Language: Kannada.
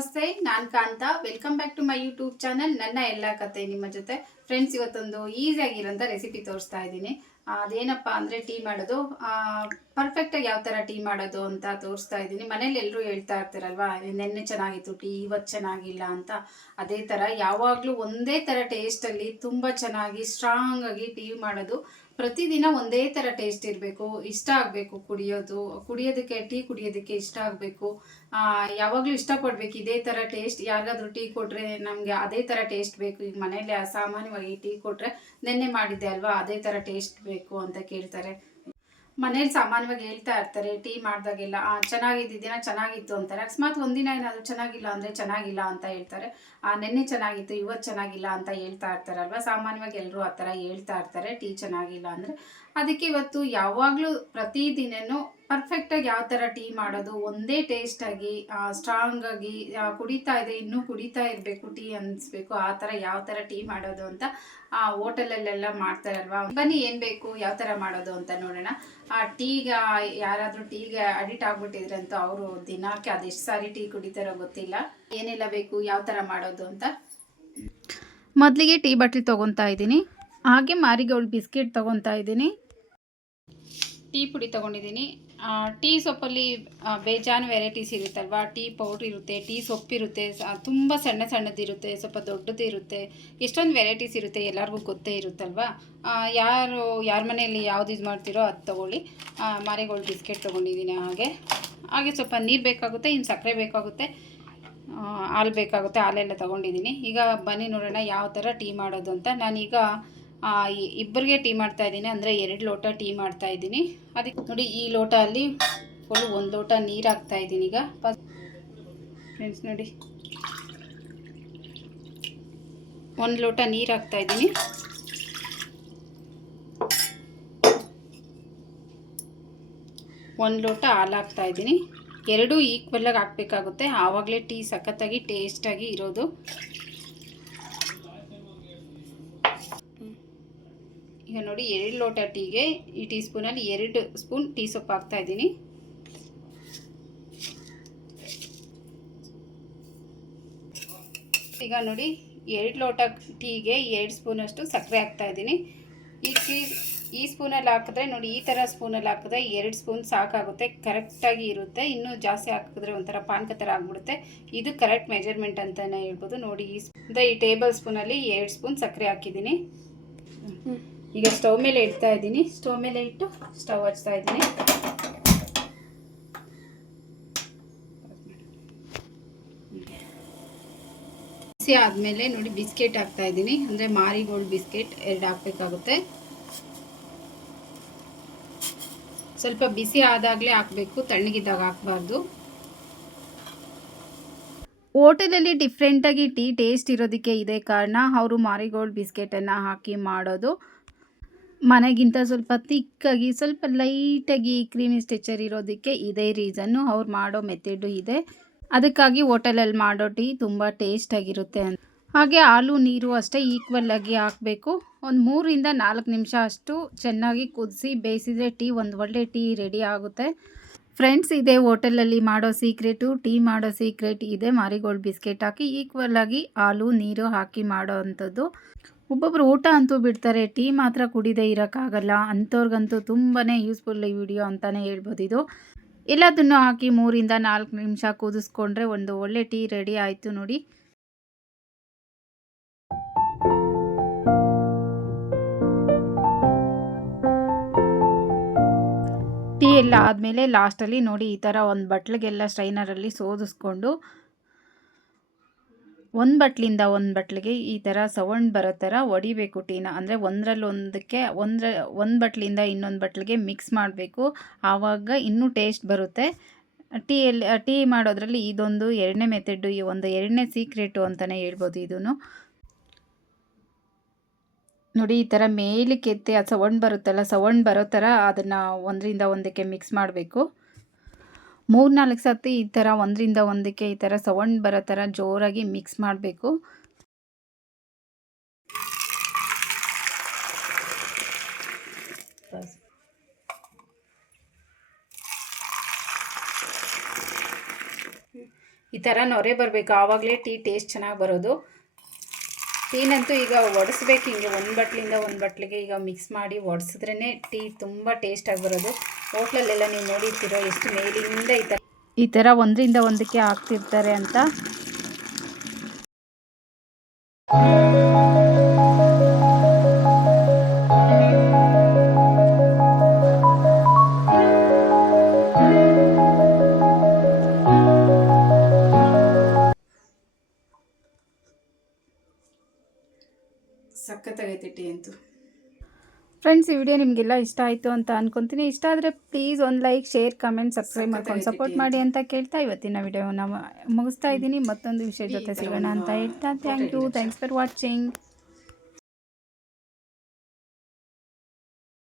ನಮಸ್ತೆ, ನಾನು Kanta. Welcome back to my YouTube channel. ನನ್ನ ಎಲ್ಲ ಕತೆ ನಿಮ್ಮ ಜೊತೆ. ಫ್ರೆಂಡ್ಸ್, ಇವತ್ತೊಂದು ಈಸಿಯಾಗಿರೋಂಥ ರೆಸಿಪಿ ತೋರಿಸ್ತಾ ಇದ್ದೀನಿ. ಅದೇನಪ್ಪ ಅಂದರೆ ಟೀ ಮಾಡೋದು. ಪರ್ಫೆಕ್ಟಾಗಿ ಯಾವ ಥರ ಟೀ ಮಾಡೋದು ಅಂತ ತೋರಿಸ್ತಾ ಇದ್ದೀನಿ. ಮನೇಲಿ ಎಲ್ಲರೂ ಹೇಳ್ತಾ ಇರ್ತಾರಲ್ವಾ, ನೆನ್ನೆ ಚೆನ್ನಾಗಿತ್ತು ಟೀ, ಇವತ್ತು ಚೆನ್ನಾಗಿಲ್ಲ ಅಂತ. ಅದೇ ಥರ ಯಾವಾಗಲೂ ಒಂದೇ ಥರ ಟೇಸ್ಟಲ್ಲಿ ತುಂಬ ಚೆನ್ನಾಗಿ ಸ್ಟ್ರಾಂಗಾಗಿ ಟೀ ಮಾಡೋದು. ಪ್ರತಿದಿನ ಒಂದೇ ಥರ ಟೇಸ್ಟ್ ಇರಬೇಕು, ಇಷ್ಟ ಆಗಬೇಕು, ಕುಡಿಯೋದಕ್ಕೆ ಟೀ ಕುಡಿಯೋದಕ್ಕೆ ಇಷ್ಟ ಆಗಬೇಕು. ಯಾವಾಗಲೂ ಇಷ್ಟಪಡಬೇಕು ಇದೇ ಥರ ಟೇಸ್ಟ್. ಯಾರಿಗಾದ್ರೂ ಟೀ ಕೊಟ್ಟರೆ ನಮಗೆ ಅದೇ ಥರ ಟೇಸ್ಟ್ ಬೇಕು. ಈಗ ಮನೇಲಿ ಸಾಮಾನ್ಯವಾಗಿ ಟೀ ಕೊಟ್ಟರೆ ನೆನ್ನೆ ಮಾಡಿದ್ದೆ ಅಲ್ವಾ, ಅದೇ ಥರ ಟೇಸ್ಟ್ ಬೇಕು ಅಂತ ಕೇಳ್ತಾರೆ. ಮನೇಲಿ ಸಾಮಾನ್ಯವಾಗಿ ಹೇಳ್ತಾ ಇರ್ತಾರೆ ಟೀ ಮಾಡಿದಾಗೆಲ್ಲ ಚೆನ್ನಾಗಿದ್ದಿದ್ದೀನ ಚೆನ್ನಾಗಿತ್ತು ಅಂತಾರೆ. ಅಕಸ್ಮಾತ್ ಒಂದಿನ ಏನಾದರೂ ಚೆನ್ನಾಗಿಲ್ಲ ಅಂದರೆ ಚೆನ್ನಾಗಿಲ್ಲ ಅಂತ ಹೇಳ್ತಾರೆ. ನೆನ್ನೆ ಚೆನ್ನಾಗಿತ್ತು ಇವತ್ತು ಚೆನ್ನಾಗಿಲ್ಲ ಅಂತ ಹೇಳ್ತಾ ಇರ್ತಾರಲ್ವ. ಸಾಮಾನ್ಯವಾಗಿ ಎಲ್ಲರೂ ಆ ಥರ ಹೇಳ್ತಾ ಇರ್ತಾರೆ ಟೀ ಚೆನ್ನಾಗಿಲ್ಲ ಅಂದರೆ. ಅದಕ್ಕೆ ಇವತ್ತು ಯಾವಾಗಲೂ ಪ್ರತಿದಿನವೂ ಪರ್ಫೆಕ್ಟಾಗಿ ಯಾವ ಥರ ಟೀ ಮಾಡೋದು, ಒಂದೇ ಟೇಸ್ಟಾಗಿ ಸ್ಟ್ರಾಂಗಾಗಿ ಕುಡಿತಾ ಇದೆ ಇನ್ನೂ ಕುಡಿತಾ ಇರಬೇಕು ಟೀ ಅನ್ನಿಸ್ಬೇಕು, ಆ ಥರ ಯಾವ ಥರ ಟೀ ಮಾಡೋದು ಅಂತ ಹೋಟೆಲಲ್ಲೆಲ್ಲ ಮಾಡ್ತಾರಲ್ವ. ಬನ್ನಿ ಏನು ಬೇಕು ಯಾವ ಥರ ಮಾಡೋದು ಅಂತ ನೋಡೋಣ. ಯಾರಾದರೂ ಟೀಗೆ ಅಡಿಕ್ಟ್ ಆಗಿಬಿಟ್ಟಿದ್ರೆ ಅಂತೂ ಅವರು ದಿನಕ್ಕೆ ಅದೆಷ್ಟು ಸಾರಿ ಟೀ ಕುಡಿತಾರೋ ಗೊತ್ತಿಲ್ಲ. ಏನೆಲ್ಲ ಬೇಕು ಯಾವ ಥರ ಮಾಡೋದು ಅಂತ. ಮೊದಲಿಗೆ ಟೀ ಬಾಟ್ಲಿ ತೊಗೊತಾ ಇದ್ದೀನಿ. ಹಾಗೆ ಮಾರಿಗೋಲ್ಡ್ ಬಿಸ್ಕೆಟ್ ತೊಗೊತಾ ಇದ್ದೀನಿ. ಟೀ ಪುಡಿ ತೊಗೊಂಡಿದ್ದೀನಿ. ಟೀ ಸೊಪ್ಪಲ್ಲಿ ಬೇಜಾನ್ ವೆರೈಟೀಸ್ ಇರುತ್ತಲ್ವ. ಟೀ ಪೌಡ್ರ್ ಇರುತ್ತೆ, ಟೀ ಸೊಪ್ಪಿರುತ್ತೆ, ತುಂಬ ಸಣ್ಣ ಸಣ್ಣದಿರುತ್ತೆ, ಸ್ವಲ್ಪ ದೊಡ್ಡದು ಇರುತ್ತೆ, ಎಷ್ಟೊಂದು ವೆರೈಟೀಸ್ ಇರುತ್ತೆ, ಎಲ್ಲರಿಗೂ ಗೊತ್ತೇ ಇರುತ್ತಲ್ವ. ಯಾರ ಮನೆಯಲ್ಲಿ ಯಾವ್ದು ಯೂಸ್ ಮಾಡ್ತೀರೋ ಅದು ತೊಗೊಳ್ಳಿ. ಮಾರಿಗೋಲ್ಡ್ ಬಿಸ್ಕೆಟ್ ತೊಗೊಂಡಿದ್ದೀನಿ. ಹಾಗೆ ಸ್ವಲ್ಪ ನೀರು ಬೇಕಾಗುತ್ತೆ, ಇನ್ನು ಸಕ್ಕರೆ ಬೇಕಾಗುತ್ತೆ, ಹಾಲು ಬೇಕಾಗುತ್ತೆ, ಹಾಲೆಲ್ಲ ತೊಗೊಂಡಿದ್ದೀನಿ. ಈಗ ಬನ್ನಿ ನೋಡೋಣ ಯಾವ ಥರ ಟೀ ಮಾಡೋದು ಅಂತ. ನಾನೀಗ ಇಬ್ಬರಿಗೆ ಟೀ ಮಾಡ್ತಾ ಇದ್ದೀನಿ, ಅಂದರೆ 2 ಲೋಟ ಟೀ ಮಾಡ್ತಾ ಇದ್ದೀನಿ. ಅದಕ್ಕೆ ನೋಡಿ ಈ ಲೋಟ ಅಲ್ಲಿ ಫುಲ್ 1 ಲೋಟ ನೀರು ಹಾಕ್ತಾ ಇದ್ದೀನಿ. ಈಗ ಫ್ರೆಂಡ್ಸ್ ನೋಡಿ 1 ಲೋಟ ನೀರು ಹಾಕ್ತಾ ಇದ್ದೀನಿ. ಒಂದು ಲೋಟ ಹಾಲು ಹಾಕ್ತಾ ಇದ್ದೀನಿ. ಎರಡೂ ಈಕ್ವಲಾಗಿ ಹಾಕಬೇಕಾಗುತ್ತೆ, ಆವಾಗಲೇ ಟೀ ಸಖತ್ತಾಗಿ ಟೇಸ್ಟಾಗಿ ಇರೋದು. ಈಗ ನೋಡಿ 2 ಲೋಟ ಟೀಗೆ ಈ ಟೀ ಸ್ಪೂನಲ್ಲಿ 2 ಸ್ಪೂನ್ ಟೀ ಸೊಪ್ಪು ಹಾಕ್ತಾ ಇದ್ದೀನಿ. ಈಗ ನೋಡಿ 2 ಲೋಟ ಟೀಗೆ 2 ಸ್ಪೂನಷ್ಟು ಸಕ್ಕರೆ ಹಾಕ್ತಾ ಇದ್ದೀನಿ. ಈ ಸ್ಪೂನಲ್ಲಿ ಹಾಕಿದ್ರೆ ನೋಡಿ, ಈ ಥರ ಸ್ಪೂನಲ್ಲಿ ಹಾಕಿದ್ರೆ 2 ಸ್ಪೂನ್ ಸಾಕಾಗುತ್ತೆ, ಕರೆಕ್ಟಾಗಿ ಇರುತ್ತೆ. ಇನ್ನೂ ಜಾಸ್ತಿ ಹಾಕಿದ್ರೆ ಒಂಥರ ಪಾನಕ ಥರ ಆಗಿಬಿಡುತ್ತೆ. ಇದು ಕರೆಕ್ಟ್ ಮೆಜರ್ಮೆಂಟ್ ಅಂತಲೇ ಹೇಳ್ಬೋದು. ನೋಡಿ ಈ ಟೇಬಲ್ ಸ್ಪೂನಲ್ಲಿ 2 ಸ್ಪೂನ್ ಸಕ್ಕರೆ ಹಾಕಿದ್ದೀನಿ. ಈಗ ಸ್ಟವ್ ಮೇಲೆ ಇಡ್ತಾ ಇದ್ದೀನಿ. ಸ್ಟವ್ ಮೇಲೆ ಇಟ್ಟು ಸ್ಟವ್ ಹಚ್ತಾ ಇದ್ದೀನಿ. ಬಿಸಿ ಆದಮೇಲೆ ನೋಡಿ ಬಿಸ್ಕೆಟ್ ಹಾಕ್ತಾ ಇದ್ದೀನಿ, ಅಂದರೆ ಮಾರಿಗೋಲ್ಡ್ ಬಿಸ್ಕೆಟ್ 2 ಹಾಕಬೇಕಾಗುತ್ತೆ. ಸ್ವಲ್ಪ ಬಿಸಿ ಆದಾಗಲೇ ಹಾಕಬೇಕು, ತಣ್ಣಗಿದ್ದಾಗ ಹಾಕಬಾರ್ದು. ಹೋಟೆಲಲ್ಲಿ ಡಿಫ್ರೆಂಟಾಗಿ ಟೀ ಟೇಸ್ಟ್ ಇರೋದಕ್ಕೆ ಇದೇ ಕಾರಣ. ಅವರು ಮಾರಿಗೋಲ್ಡ್ ಬಿಸ್ಕೆಟನ್ನು ಹಾಕಿ ಮಾಡೋದು. ಮನೆಗಿಂತ ಸ್ವಲ್ಪ ತಿಕ್ಕಾಗಿ ಸ್ವಲ್ಪ ಲೈಟಾಗಿ ಕ್ರೀಮಿ ಸ್ಟೆಚರ್ ಇರೋದಕ್ಕೆ ಇದೇ ರೀಸನ್ನು. ಅವ್ರು ಮಾಡೋ ಮೆಥಡು ಇದೆ. ಅದಕ್ಕಾಗಿ ಹೋಟೆಲಲ್ಲಿ ಮಾಡೋ ಟೀ ತುಂಬ ಟೇಸ್ಟಾಗಿರುತ್ತೆ ಅಂತ. ಹಾಗೆ ಹಾಲು ನೀರು ಅಷ್ಟೇ ಈಕ್ವಲ್ಲಾಗಿ ಹಾಕಬೇಕು. ಒಂದು 3ರಿಂದ 4 ನಿಮಿಷ ಅಷ್ಟು ಚೆನ್ನಾಗಿ ಕುದಿಸಿ ಬೇಯಿಸಿದರೆ ಟೀ ಒಂದು ಒಳ್ಳೆ ಟೀ ರೆಡಿ ಆಗುತ್ತೆ. ಫ್ರೆಂಡ್ಸ್, ಇದೇ ಹೋಟೆಲಲ್ಲಿ ಮಾಡೋ ಸೀಕ್ರೆಟು, ಟೀ ಮಾಡೋ ಸೀಕ್ರೆಟ್ ಇದೆ. ಮಾರಿಗೋಲ್ಡ್ ಬಿಸ್ಕೆಟ್ ಹಾಕಿ ಈಕ್ವಲ್ಲಾಗಿ ಹಾಲು ನೀರು ಹಾಕಿ ಮಾಡೋ ಅಂಥದ್ದು. ಒಬ್ಬೊಬ್ಬರು ಊಟ ಅಂತೂ ಬಿಡ್ತಾರೆ, ಟೀ ಮಾತ್ರ ಕುಡಿದೇ ಇರೋಕ್ಕಾಗಲ್ಲ. ಅಂಥವ್ರಿಗಂತೂ ತುಂಬಾ ಯೂಸ್ಫುಲ್ ಈ ವಿಡಿಯೋ ಅಂತಲೇ ಹೇಳ್ಬೋದು ಇದು. ಎಲ್ಲದನ್ನು ಹಾಕಿ 3ರಿಂದ 4 ನಿಮಿಷ ಕುದಿಸ್ಕೊಂಡ್ರೆ ಒಂದು ಒಳ್ಳೆ ಟೀ ರೆಡಿ ಆಯಿತು ನೋಡಿ. ಟೀ ಎಲ್ಲ ಆದಮೇಲೆ ಲಾಸ್ಟಲ್ಲಿ ನೋಡಿ ಈ ಥರ ಒಂದು ಬಟ್ಲಿಗೆಲ್ಲ ಸ್ಟ್ರೈನರಲ್ಲಿ ಸೋದಿಸ್ಕೊಂಡು ಒಂದು ಬಟ್ಲಿಂದ ಒಂದು ಬಟ್ಲಿಗೆ ಈ ಥರ ಸೌಂಡ್ ಬರೋ ಥರ ಹೊಡಿಬೇಕು ಟೀನ. ಅಂದರೆ ಒಂದು ಬಟ್ಲಿಂದ ಇನ್ನೊಂದು ಬಟ್ಲಿಗೆ ಮಿಕ್ಸ್ ಮಾಡಬೇಕು, ಆವಾಗ ಇನ್ನೂ ಟೇಸ್ಟ್ ಬರುತ್ತೆ. ಟೀ ಮಾಡೋದ್ರಲ್ಲಿ ಇದೊಂದು 2ನೇ ಮೆಥಡು, ಒಂದು 2ನೇ ಸೀಕ್ರೆಟು ಅಂತಲೇ ಹೇಳ್ಬೋದು ಇದನ್ನು. ನೋಡಿ ಈ ಥರ ಮೇಲಕ್ಕೆ ಎತ್ತಿ ಅದು ಸೌಂಡ್ ಬರುತ್ತಲ್ಲ, ಸೌಂಡ್ ಬರೋ ಥರ ಅದನ್ನು 1ರಿಂದ 1ಕ್ಕೆ ಮಿಕ್ಸ್ ಮಾಡಬೇಕು. 3-4 ಸರ್ತಿ ಈ ಥರ 1ರಿಂದ 1ಕ್ಕೆ ಈ ಥರ ಸೌಂಡ್ ಬರೋ ಥರ ಜೋರಾಗಿ ಮಿಕ್ಸ್ ಮಾಡಬೇಕು. ಈ ಥರ ನೊರೆ ಬರಬೇಕು, ಆವಾಗಲೇ ಟೀ ಟೇಸ್ಟ್ ಚೆನ್ನಾಗಿ ಬರೋದು. ಟೀನಂತೂ ಈಗ ಒಡಿಸ್ಬೇಕು, ಹಿಂಗೆ ಒಂದು ಬಟ್ಲಿಂದ ಒಂದು ಬಟ್ಲಿಗೆ ಈಗ ಮಿಕ್ಸ್ ಮಾಡಿ ಒಡಿಸಿದ್ರೇ ಟೀ ತುಂಬ ಟೇಸ್ಟಾಗಿ ಬರೋದು. ಹೋಟ್ಲಲ್ಲೆಲ್ಲ ನೀವು ನೋಡಿರ್ತೀರೋ ಎಷ್ಟು ಮೇಲಿಂದ ಈ ಥರ ಒಂದರಿಂದ ಒಂದಕ್ಕೆ ಹಾಕ್ತಿರ್ತಾರೆ ಅಂತ. ಸಖತ್ತಾಗೈತೆ ಟೀ ಅಂತೂ. ಫ್ರೆಂಡ್ಸ್, ಈ ವಿಡಿಯೋ ನಿಮಗೆಲ್ಲ ಇಷ್ಟ ಆಯಿತು ಅಂತ ಅನ್ಕೊತೀನಿ. ಇಷ್ಟ ಆದರೆ ಪ್ಲೀಸ್ ಒಂದು ಲೈಕ್, ಶೇರ್, ಕಮೆಂಟ್, ಸಬ್ಸ್ಕ್ರೈಬ್ ಮಾಡ್ಕೊಂಡು ಸಪೋರ್ಟ್ ಮಾಡಿ ಅಂತ ಕೇಳ್ತಾ ಇವತ್ತಿನ ವಿಡಿಯೋನ ಮುಗಿಸ್ತಾ ಇದ್ದೀನಿ. ಮತ್ತೊಂದು ವಿಷಯ ಜೊತೆ ಸಿಗೋಣ ಅಂತ ಹೇಳ್ತಾ thank you. Thanks for watching.